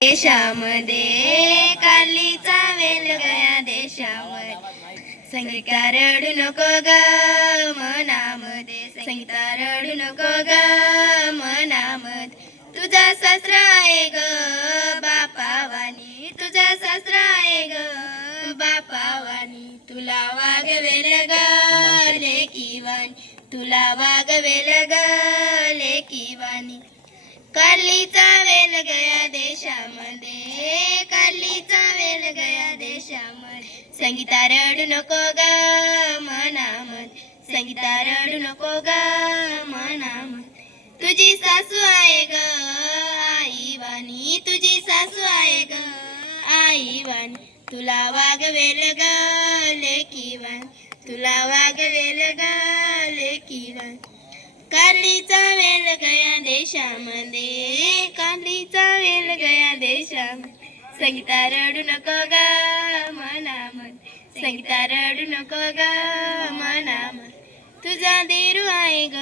देशामध्ये कालीचा वेल गया देशामध्ये. संगीता रडू नको ग मनामध्ये. संगीता रडू नको ग मनामध्ये. तुझा सासरा आहे ग बापावानी. तुझा सासरा आहे ग बापावानी. तुला वागवेल ग लेकीवानी. तुला वागवेल ग कालीचा वेल गया देशामध्ये कालीचा वेल गया देशामध्ये. संगीता रडू नको ग मनामध्ये संगीता रडू नको ग मनामध्ये. तुझी सासू आहे ग आई वाणी तुझी सासू आहे ग आई वाणी. तुला वागवेल ग लेकी वाणी तुला वागवेल ग लेकी वाणी. कालीचा वेल गया देशामध्ये कालीचा वेल गया देशामध्ये. संगीता रडू नको ग मनामध्ये संगीता रडू नको ग मनामध्ये. तुझा देरू आहे ग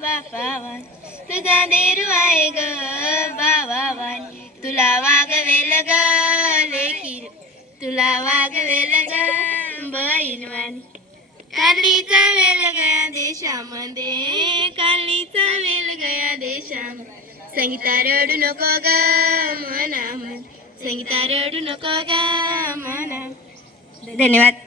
बापावा तुझा देरू आहे ग बाबावान तुला वागवेल ग लेखी तुला वागवेल ग बहीणवाणी कालीचा वेल गया देशामध्ये कालीचा वेल गया देशामध्ये. संगीता रडू नको ग मना संगीता रडू नको ग मना धन्यवाद.